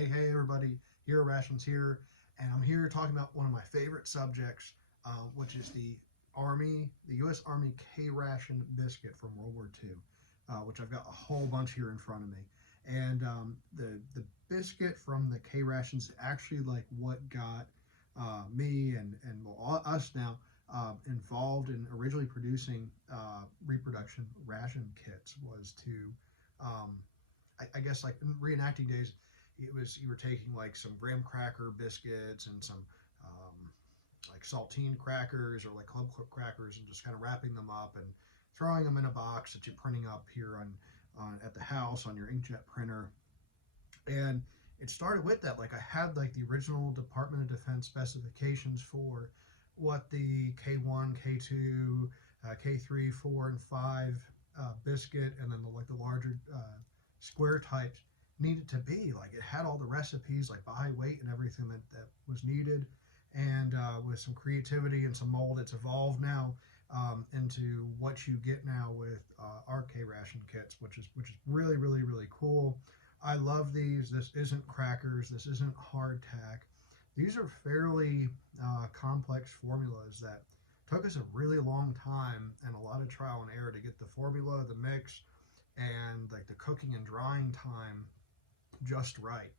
Hey everybody, Hero Rations here, and I'm here talking about one of my favorite subjects, which is the U.S. Army K Ration biscuit from World War II, which I've got a whole bunch here in front of me. And the biscuit from the K Rations is actually like what got me and well, us now involved in originally producing reproduction ration kits was to I guess like in reenacting days, it was you were taking like some graham cracker biscuits and some like saltine crackers or like club clip crackers and just kind of wrapping them up and throwing them in a box that you're printing up here on at the house on your inkjet printer. And it started with that. Like I had like the original Department of Defense specifications for what the K1, K2, K3, 4, and 5 biscuit, and then the larger square types needed to be. Like it had all the recipes, like by weight and everything that was needed. And with some creativity and some mold, it's evolved now into what you get now with our K Ration kits, which is really cool. I love these. This isn't crackers. This isn't hardtack. These are fairly complex formulas that took us a really long time and a lot of trial and error to get the formula, the mix, and like the cooking and drying time just right.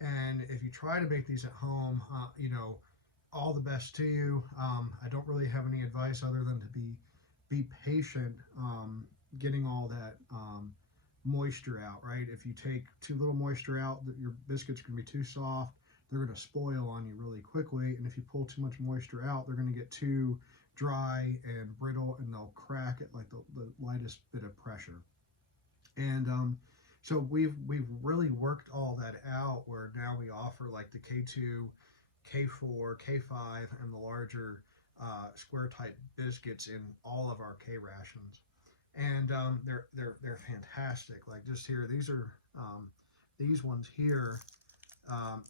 And if you try to make these at home, all the best to you. I don't really have any advice other than to be patient, getting all that moisture out. Right? If you take too little moisture out, your biscuits are going to be too soft. They're going to spoil on you really quickly. And if you pull too much moisture out, they're going to get too dry and brittle, and they'll crack at like the lightest bit of pressure. And so we've really worked all that out where now we offer like the K2, K4, K5, and the larger square type biscuits in all of our K Rations. And they're fantastic. Like just here, these are these ones here.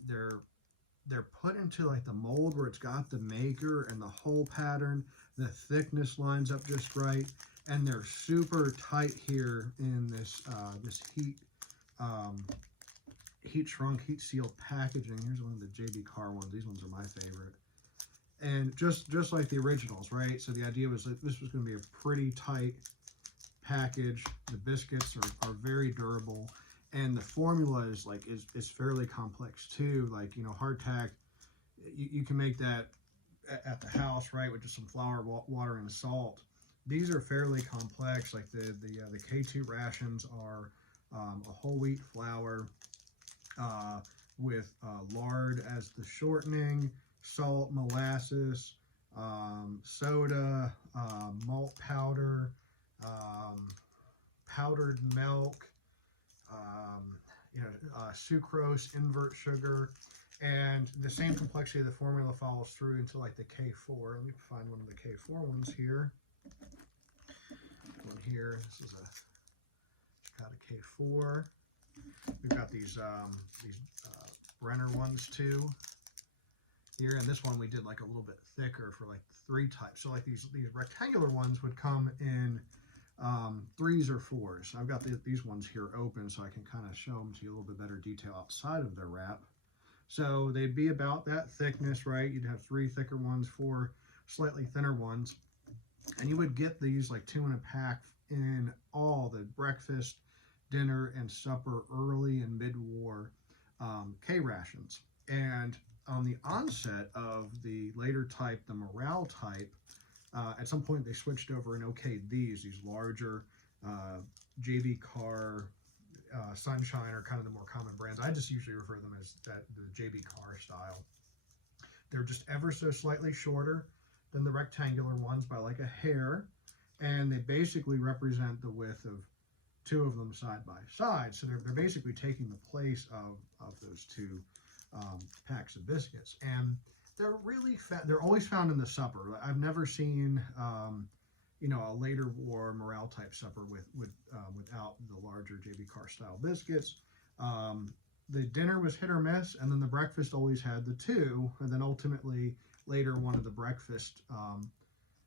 They're put into like the mold where it's got the maker and the hole pattern. The thickness lines up just right, and they're super tight here in this this heat shrunk, heat sealed packaging. Here's one of the JB Carr ones. These ones are my favorite. And just like the originals, right? So the idea was that this was going to be a pretty tight package. The biscuits are very durable, and the formula is fairly complex too. Like hardtack, you can make that at the house, right, with just some flour, water, and salt. These are fairly complex. Like the K2 rations are a whole wheat flour with lard as the shortening, salt, molasses, soda, malt powder, powdered milk, sucrose, invert sugar, and the same complexity of the formula follows through into like the K4. Let me find one of the K4 ones here. One here. This is got a K4. We've got these Brenner ones too here, and this one we did like a little bit thicker for like 3 types. So like these rectangular ones would come in 3s or 4s. I've got these ones here open so I can kind of show them to you a little bit better detail outside of their wrap. So they'd be about that thickness, right? You'd have 3 thicker ones, 4 slightly thinner ones, and you would get these like 2 in a pack in all the breakfast, dinner, and supper early and mid-war K Rations. And on the onset of the later type, the morale type, at some point they switched over and okayed these larger JB Carr, Sunshine are kind of the more common brands. I just usually refer to them as the JB Carr style. They're just ever so slightly shorter than the rectangular ones by like a hair, and they basically represent the width of 2 of them side by side. So they're basically taking the place of those 2 packs of biscuits, and they're always found in the supper. I've never seen a later war morale type supper without the larger JB Carr style biscuits. The dinner was hit or miss, and then the breakfast always had the 2, and then ultimately later one of the breakfast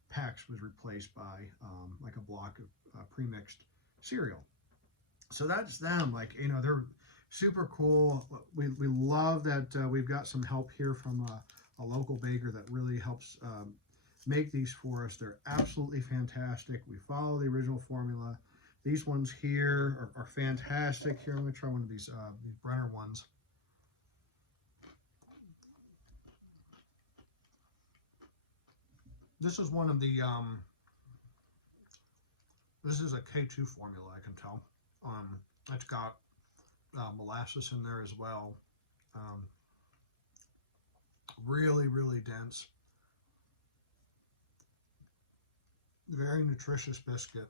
packs was replaced by like a block of pre-mixed cereal. So that's them. Like they're super cool. We love that we've got some help here from a local baker that really helps make these for us. They're absolutely fantastic. We follow the original formula. These ones here are fantastic. Here, I'm going to try one of these Brenner ones. This is one of the, this is a K2 formula, I can tell. It's got molasses in there as well. Really, really dense. Very nutritious biscuit.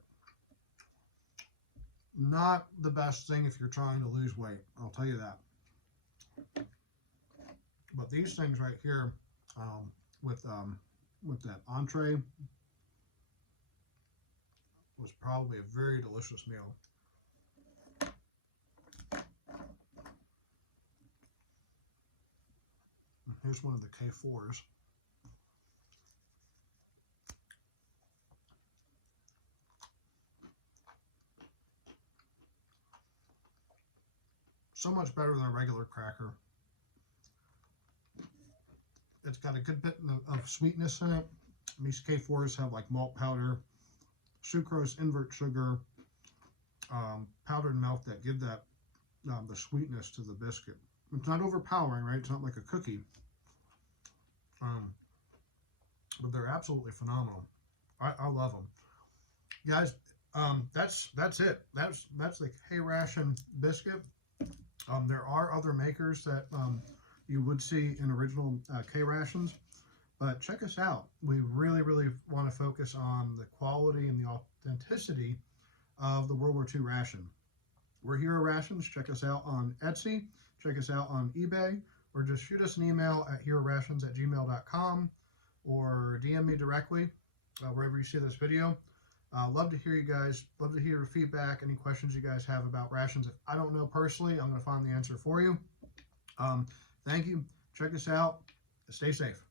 Not the best thing if you're trying to lose weight, I'll tell you that. But these things right here, with that entree, was probably a very delicious meal. Here's one of the K4s. So much better than a regular cracker. It's got a good bit of sweetness in it. These K4s have like malt powder, sucrose, invert sugar, powdered milk that give that the sweetness to the biscuit. It's not overpowering, right? It's not like a cookie. But they're absolutely phenomenal. I love them, guys. That's it. That's the K Ration biscuit. There are other makers that you would see in original K Rations, but check us out. We really, really want to focus on the quality and the authenticity of the World War II ration. We're Hero Rations. Check us out on Etsy. Check us out on eBay, or just shoot us an email at herorations@gmail.com, or DM me directly wherever you see this video. Love to hear you guys. Love to hear your feedback. Any questions you guys have about rations. If I don't know personally, I'm going to find the answer for you. Thank you. Check us out. Stay safe.